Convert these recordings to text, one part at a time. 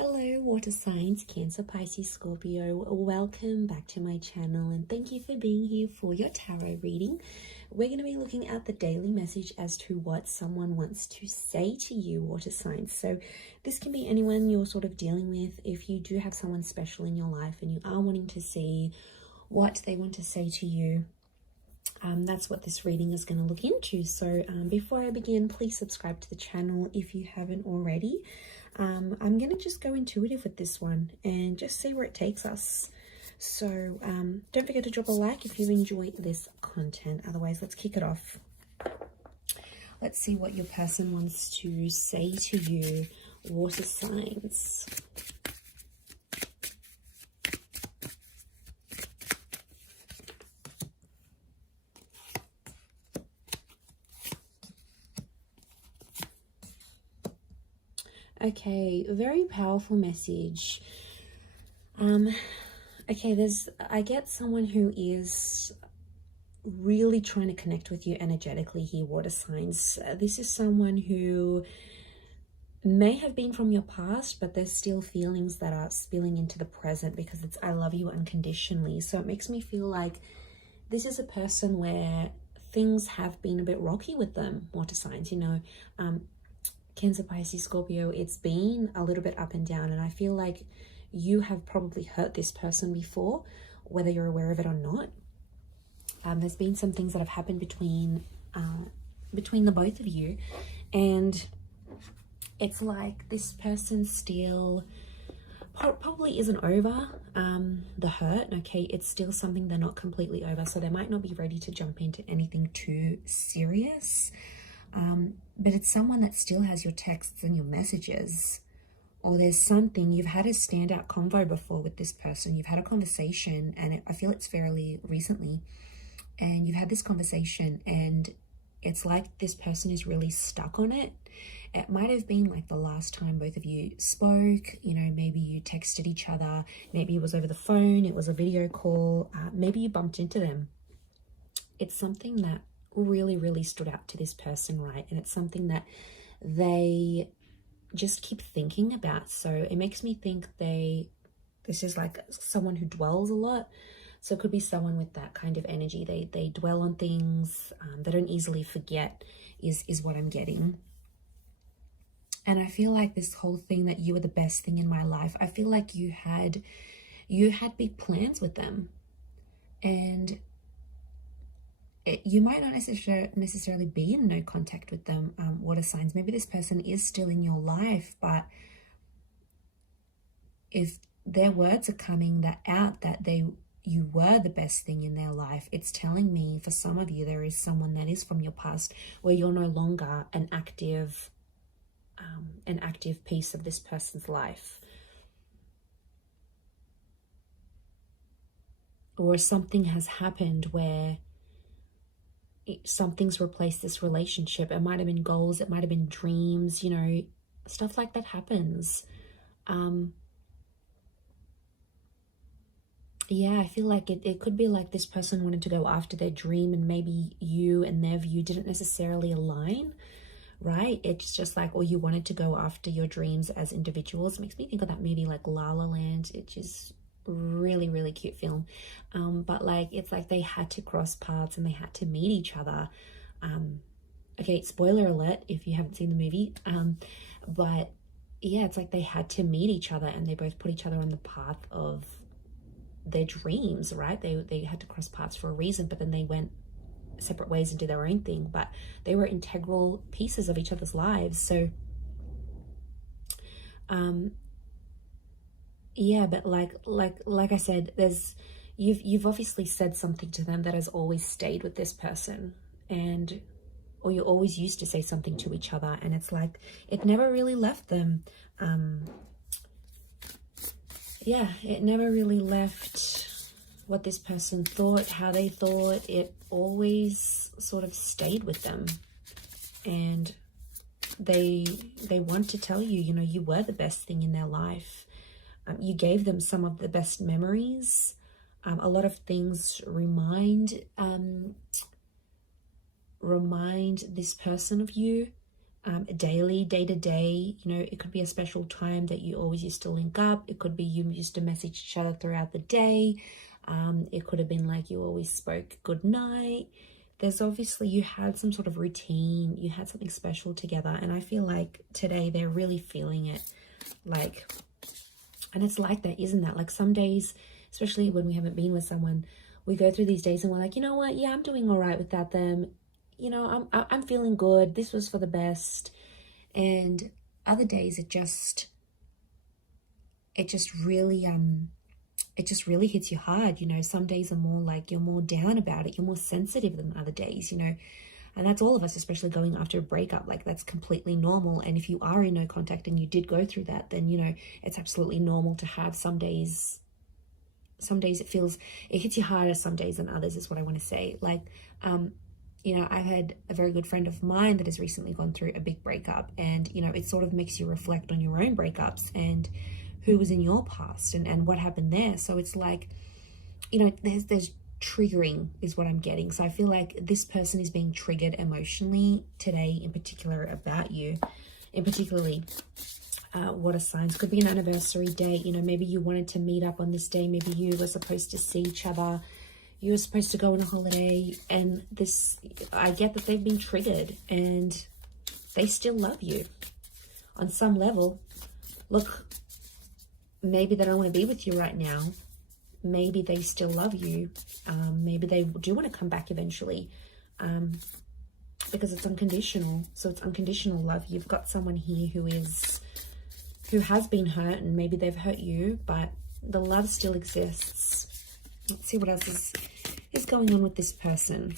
Hello water signs, Cancer, Pisces, Scorpio. Welcome back to my channel and thank you for being here for your tarot reading. We're going to be looking at the daily message as to what someone wants to say to you, water signs. So this can be anyone you're sort of dealing with. If you do have someone special in your life and you are wanting to see what they want to say to you, that's what this reading is going to look into. So before I begin, please subscribe to the channel if you haven't already. I'm going to just go intuitive with this one and just see where it takes us. So don't forget to drop a like if you enjoy this content. Otherwise, let's kick it off. Let's see what your person wants to say to you, water signs. Okay, very powerful message. Okay, I get someone who is really trying to connect with you energetically here, water signs. This is someone who may have been from your past, but there's still feelings that are spilling into the present because it's I love you unconditionally. So it makes me feel like this is a person where things have been a bit rocky with them, water signs, you know. Cancer, Pisces, Scorpio, it's been a little bit up and down, and I feel like you have probably hurt this person before, whether you're aware of it or not. There's been some things that have happened between the both of you, and it's like this person still probably isn't over the hurt. Okay, it's still something they're not completely over, so they might not be ready to jump into anything too serious. But it's someone that still has your texts and your messages, or there's something, you've had a standout convo before with this person. You've had a conversation, and I feel it's fairly recently, and you've had this conversation and it's like this person is really stuck on it. It might have been like the last time both of you spoke, you know, maybe you texted each other, maybe it was over the phone, it was a video call, maybe you bumped into them. It's something that really stood out to this person, right? And it's something that they just keep thinking about. So it makes me think this is like someone who dwells a lot. So it could be someone with that kind of energy. They dwell on things, they don't easily forget is what I'm getting. And I feel like this whole thing that you were the best thing in my life, I feel like you had big plans with them, and you might not necessarily be in no contact with them, water signs. Maybe this person is still in your life, but if their words are coming out that you were the best thing in their life, it's telling me for some of you there is someone that is from your past where you're no longer an active piece of this person's life. Or something has happened where something's replaced this relationship. It might have been goals, it might have been dreams, you know, stuff like that happens. Yeah, I feel like it could be like this person wanted to go after their dream, and maybe you and their view didn't necessarily align, right? It's just like, or you wanted to go after your dreams as individuals. It makes me think of that movie like La La Land, which is really cute film, but like it's like they had to cross paths and they had to meet each other. Okay, spoiler alert if you haven't seen the movie, but yeah, it's like they had to meet each other and they both put each other on the path of their dreams, right? They had to cross paths for a reason, but then they went separate ways and did their own thing, but they were integral pieces of each other's lives. So yeah, but like I said, you've obviously said something to them that has always stayed with this person, or you always used to say something to each other, and it's like it never really left them. Yeah, it never really left what this person thought, how they thought. It always sort of stayed with them, and they want to tell you, you know, you were the best thing in their life. You gave them some of the best memories. A lot of things remind this person of you. daily, day to day. You know, it could be a special time that you always used to link up. It could be you used to message each other throughout the day. It could have been like you always spoke good night. There's obviously, you had some sort of routine, you had something special together, and I feel like today they're really feeling it. Like, and it's like that, isn't that? Like some days, especially when we haven't been with someone, we go through these days and we're like, you know what, yeah, I'm doing all right without them. You know, I'm feeling good. This was for the best. And other days it just really hits you hard. You know, some days are more like you're more down about it, you're more sensitive than other days, you know. And that's all of us, especially going after a breakup. Like, that's completely normal. And if you are in no contact and you did go through that, then, you know, it's absolutely normal to have some days it hits you harder some days than others, is what I want to say. Like, you know, I had a very good friend of mine that has recently gone through a big breakup, and, you know, it sort of makes you reflect on your own breakups and who was in your past and what happened there. So it's like, you know, there's triggering is what I'm getting. So I feel like this person is being triggered emotionally today, in particular about you, in particularly water signs. Could be an anniversary date. You know, maybe you wanted to meet up on this day. Maybe you were supposed to see each other. You were supposed to go on a holiday, and this, I get that they've been triggered and they still love you on some level. Look, maybe they don't want to be with you right now. Maybe they still love you. Maybe they do want to come back eventually, because it's unconditional. So it's unconditional love. You've got someone here who has been hurt, and maybe they've hurt you, but the love still exists. Let's see what else is going on with this person.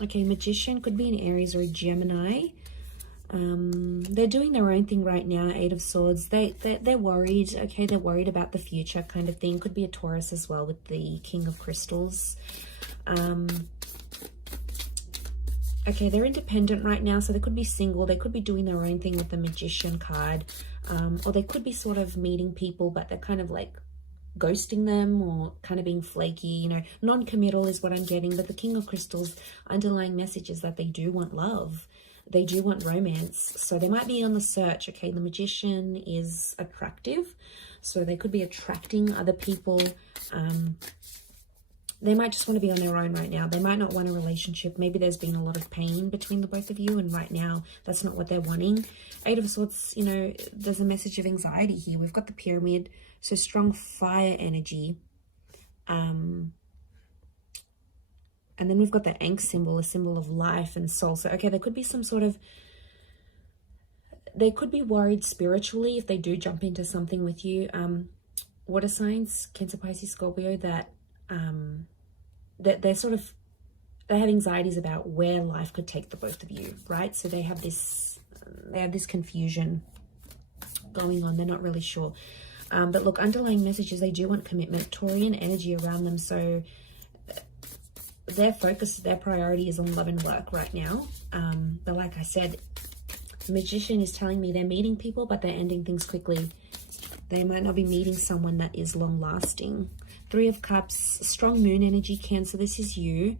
Okay, Magician could be an Aries or a Gemini. They're doing their own thing right now. 8 of Swords. They're worried. Okay, they're worried about the future, kind of thing. Could be a Taurus as well with the King of Crystals. Okay, they're independent right now, so they could be single. They could be doing their own thing with the Magician card, or they could be sort of meeting people, but they're kind of like ghosting them or kind of being flaky. You know, non-committal is what I'm getting. But the King of Crystals, underlying message is that they do want love. They do want romance. So they might be on the search. Okay, the Magician is attractive, so they could be attracting other people. They might just want to be on their own right now. They might not want a relationship. Maybe there's been a lot of pain between the both of you, and right now that's not what they're wanting. 8 of Swords, you know, there's a message of anxiety here. We've got the Pyramid, so strong fire energy. And then we've got the Ankh symbol, a symbol of life and soul. So, okay, there could be some sort of, they could be worried spiritually if they do jump into something with you. Water signs, Cancer, Pisces, Scorpio, that they're sort of, they have anxieties about where life could take the both of you, right? So they have this confusion going on. They're not really sure. But look, underlying messages, they do want commitment, Taurian energy around them. So their focus, their priority is on love and work right now. But like I said, the Magician is telling me they're meeting people, but they're ending things quickly. They might not be meeting someone that is long lasting. 3 of Cups, strong moon energy, Cancer, this is you.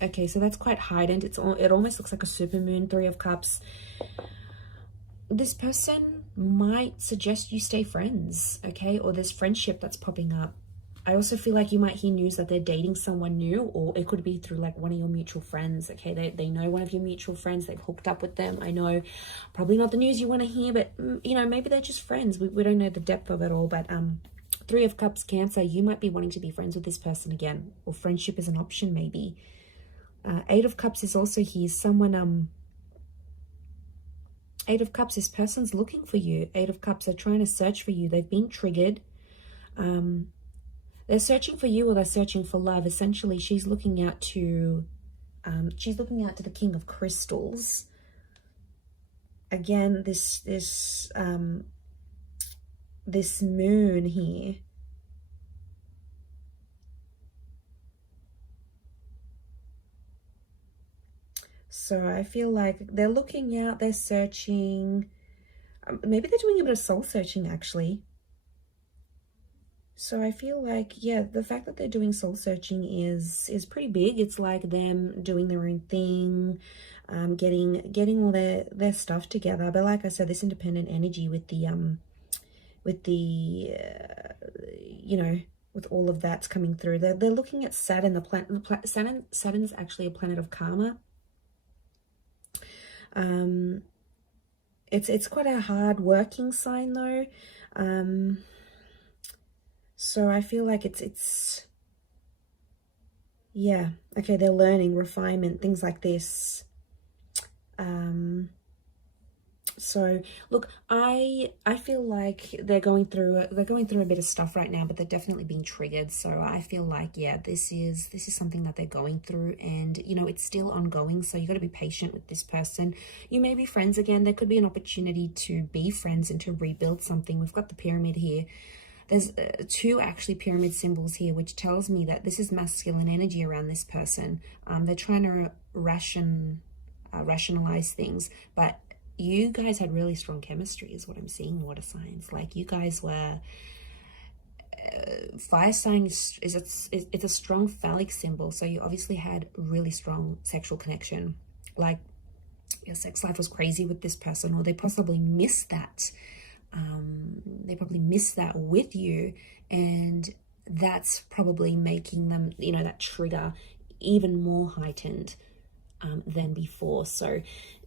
Okay, so that's quite heightened. It almost looks like a super moon. 3 of Cups. This person might suggest you stay friends, okay? Or there's friendship that's popping up. I also feel like you might hear news that they're dating someone new, or it could be through like one of your mutual friends, okay? They know one of your mutual friends, they've hooked up with them. I know probably not the news you want to hear, but you know, maybe they're just friends. We don't know the depth of it all, but 3 of Cups, Cancer, you might be wanting to be friends with this person again, or friendship is an option maybe. 8 of Cups is also here. Someone, 8 of Cups, this person's looking for you. 8 of Cups are trying to search for you. They've been triggered. They're searching for you, or they're searching for love. Essentially, she's looking out to the King of Crystals. Again, this moon here. So I feel like they're looking out, they're searching. Maybe they're doing a bit of soul searching, actually. So I feel like, yeah, the fact that they're doing soul searching is pretty big. It's like them doing their own thing, getting all their stuff together. But like I said, this independent energy with the you know, with all of that's coming through. They're looking at Saturn, the planet. Saturn's actually a planet of karma. It's quite a hard working sign though. So I feel like it's yeah, okay, they're learning, refinement, things like this. So look, I feel like they're going through a bit of stuff right now, but they're definitely being triggered. So I feel like, yeah, this is something that they're going through, and you know, it's still ongoing. So you got to be patient with this person. You may be friends again. There could be an opportunity to be friends and to rebuild something. We've got the pyramid here. There's two actually pyramid symbols here, which tells me that this is masculine energy around this person. They're trying to rationalize things, but you guys had really strong chemistry is what I'm seeing, water signs. Like you guys were, fire sign it's a strong phallic symbol. So you obviously had really strong sexual connection. Like your sex life was crazy with this person, or they possibly missed that. They probably missed that with you, and that's probably making them, you know, that trigger even more heightened than before. So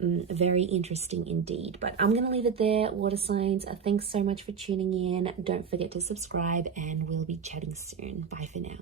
very interesting indeed. But I'm gonna leave it there, water signs. Thanks so much for tuning in. Don't forget to subscribe, and we'll be chatting soon. Bye for now.